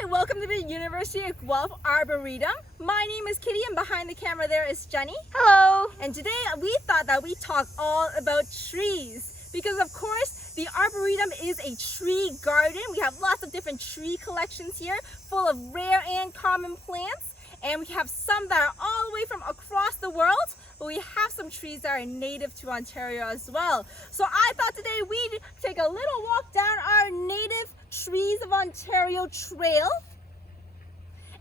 Hi, welcome to the University of Guelph Arboretum. My name is Kitty and behind the camera there is Jenny. Hello! And today we thought that we'd talk all about trees because of course the Arboretum is a tree garden. We have lots of different tree collections here full of rare and common plants, and we have some that are all the way from across the world, but we have some trees that are native to Ontario as well. So I thought today we'd take a little walk down our native Trees of Ontario trail,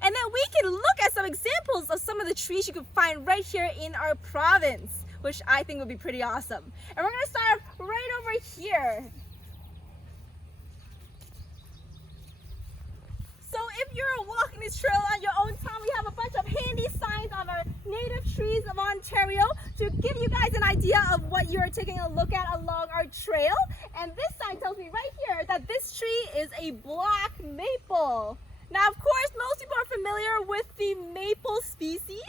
and then we can look at some examples of some of the trees you can find right here in our province, which I think would be pretty awesome. And we're going to start right over here. So if you're walking this trail on your own time, we have a bunch of handy signs on our native trees of Ontario to give you guys an idea of what you're taking a look at along our trail. And this sign tells me right here that this tree is a black maple. Now, of course, most people are familiar with the maple species,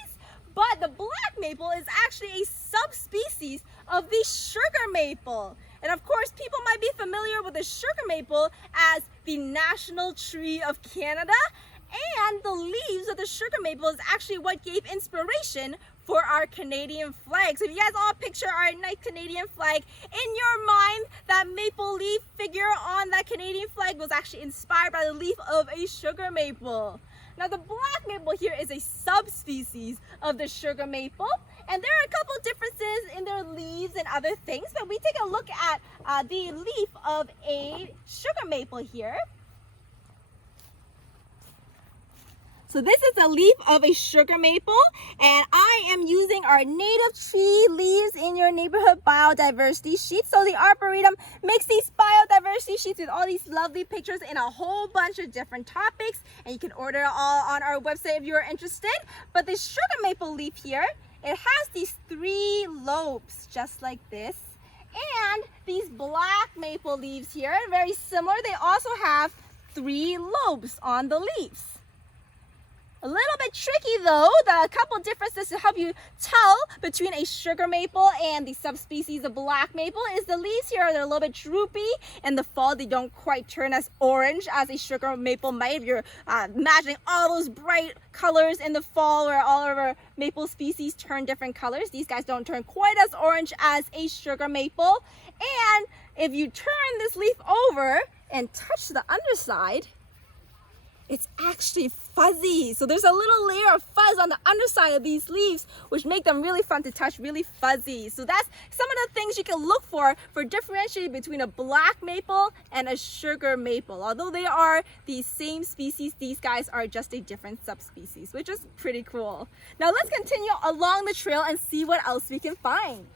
but the black maple is actually a subspecies of the sugar maple. And of course, people might be familiar with the sugar maple as the national tree of Canada, and the leaves of the sugar maple is actually what gave inspiration for our Canadian flag. So if you guys all picture our nice Canadian flag in your mind, that maple leaf figure on that Canadian flag was actually inspired by the leaf of a sugar maple. Now the black maple here is a subspecies of the sugar maple, and there are a couple differences in their leaves and other things, but we take a look at the leaf of a sugar maple here. So this is the leaf of a sugar maple, and I am using our native tree leaves in your neighborhood biodiversity sheet. So the Arboretum makes these biodiversity sheets with all these lovely pictures in a whole bunch of different topics, and you can order it all on our website if you're interested. But the sugar maple leaf here, it has these 3 lobes just like this, and these black maple leaves here, very similar. They also have 3 lobes on the leaves. A little bit tricky though, a couple differences to help you tell between a sugar maple and the subspecies of black maple is the leaves here, they're a little bit droopy. In the fall, they don't quite turn as orange as a sugar maple might. If you're imagining all those bright colors in the fall where all of our maple species turn different colors, these guys don't turn quite as orange as a sugar maple. And if you turn this leaf over and touch the underside, it's actually fuzzy. So there's a little layer of fuzz on the underside of these leaves, which make them really fun to touch, really fuzzy. So that's some of the things you can look for differentiating between a black maple and a sugar maple. Although they are the same species, these guys are just a different subspecies, which is pretty cool. Now let's continue along the trail and see what else we can find.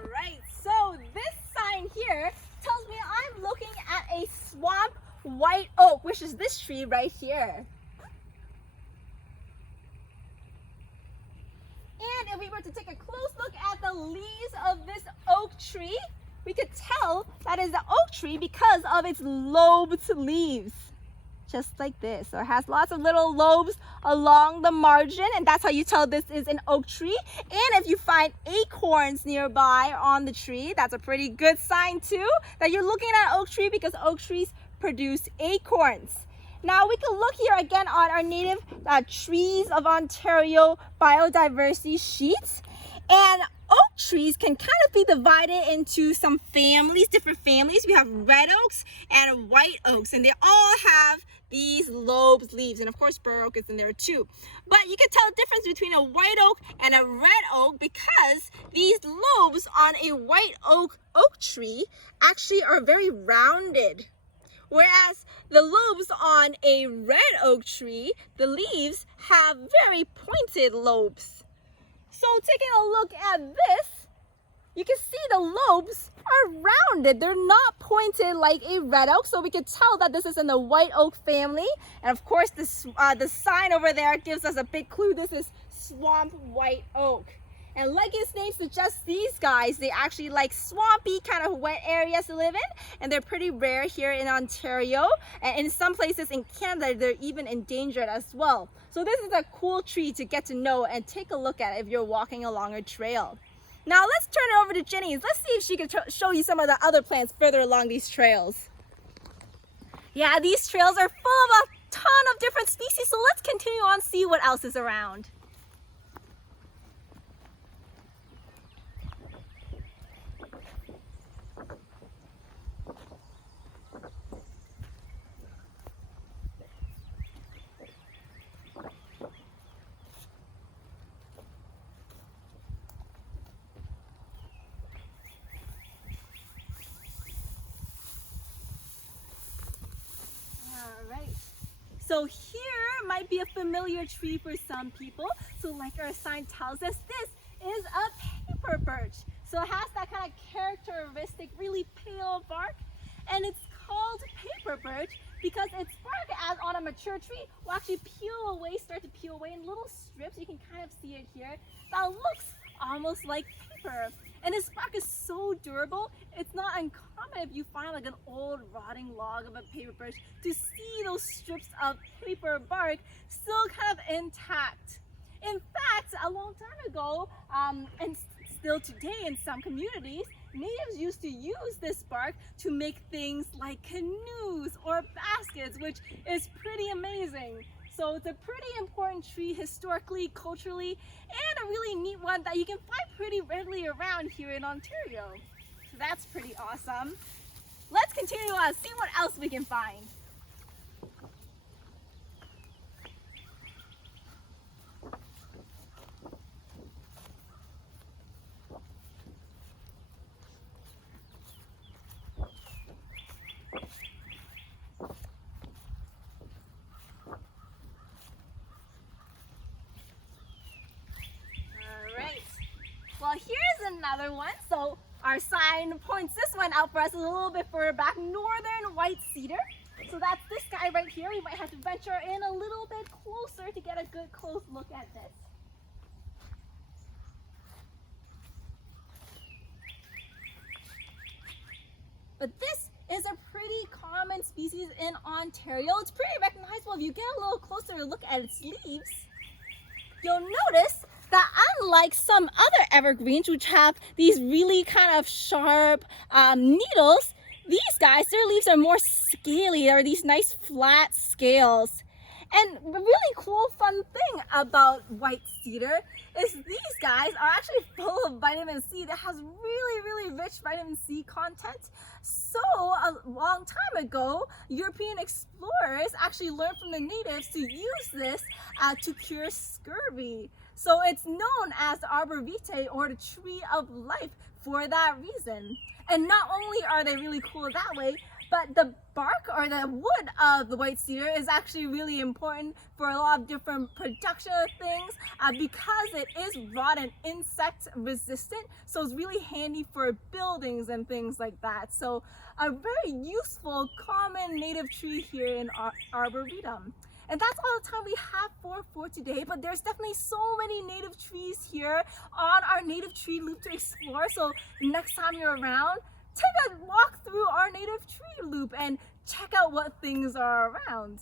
Alright, so this sign here tells me I'm looking at a swamp white oak, which is this tree right here. And if we were to take a close look at the leaves of this oak tree, we could tell that is an oak tree because of its lobed leaves. Just like this. So it has lots of little lobes along the margin, and that's how you tell this is an oak tree. And if you find acorns nearby on the tree, that's a pretty good sign too that you're looking at an oak tree, because oak trees produce acorns. Now we can look here again on our native Trees of Ontario biodiversity sheets, and oak trees can kind of be divided into some families, different families. We have red oaks and white oaks, and they all have these lobed leaves, and of course bur oak is in there too. But you can tell the difference between a white oak and a red oak because these lobes on a white oak tree actually are very rounded, Whereas the lobes on a red oak tree, the leaves have very pointed lobes. So taking a look at this, you can see the lobes are rounded. They're not pointed like a red oak, so we can tell that this is in the white oak family. And of course, this, the sign over there gives us a big clue. This is swamp white oak. And like its name suggests, these guys, they actually like swampy kind of wet areas to live in, and they're pretty rare here in Ontario. And in some places in Canada, they're even endangered as well. So this is a cool tree to get to know and take a look at if you're walking along a trail. Now let's turn it over to Jenny. Let's see if she can show you some of the other plants further along these trails. Yeah, these trails are full of a ton of different species, so let's continue on, see what else is around. So here might be a familiar tree for some people. So like our sign tells us, this is a paper birch. So it has that kind of characteristic, really pale bark. And it's called paper birch because its bark, as on a mature tree, will actually start to peel away in little strips. You can kind of see it here. That looks almost like paper. And its bark is so durable, it's not uncommon if you find like an old rotting log of a paper birch to see those strips of paper bark still kind of intact. In fact, a long time ago, and still today in some communities, natives used to use this bark to make things like canoes or baskets, which is pretty amazing. So it's a pretty important tree historically, culturally, and a really neat one that you can find pretty readily around here in Ontario. So that's pretty awesome. Let's continue on, see what else we can find. Well, here's another one. So our sign points this one out for us a little bit further back, northern white cedar. So that's this guy right here. We might have to venture in a little bit closer to get a good close look at this. But this is a pretty common species in Ontario. It's pretty recognizable if you get a little closer to look at its leaves. You'll notice that unlike some other evergreens, which have these really kind of sharp needles, these guys, their leaves are more scaly. There are these nice flat scales. And the really cool fun thing about white cedar is these guys are actually full of vitamin C that has really rich vitamin C content. So a long time ago, European explorers actually learned from the natives to use this to cure scurvy. So it's known as the Arboretum, or the tree of life, for that reason. And not only are they really cool that way, but the bark or the wood of the white cedar is actually really important for a lot of different production of things because it is rot and insect resistant. So it's really handy for buildings and things like that. So a very useful, common native tree here in Arboretum. And that's all the time we have for today, but there's definitely so many native trees here on our native tree loop to explore. So next time you're around, take a walk through our native tree loop and check out what things are around.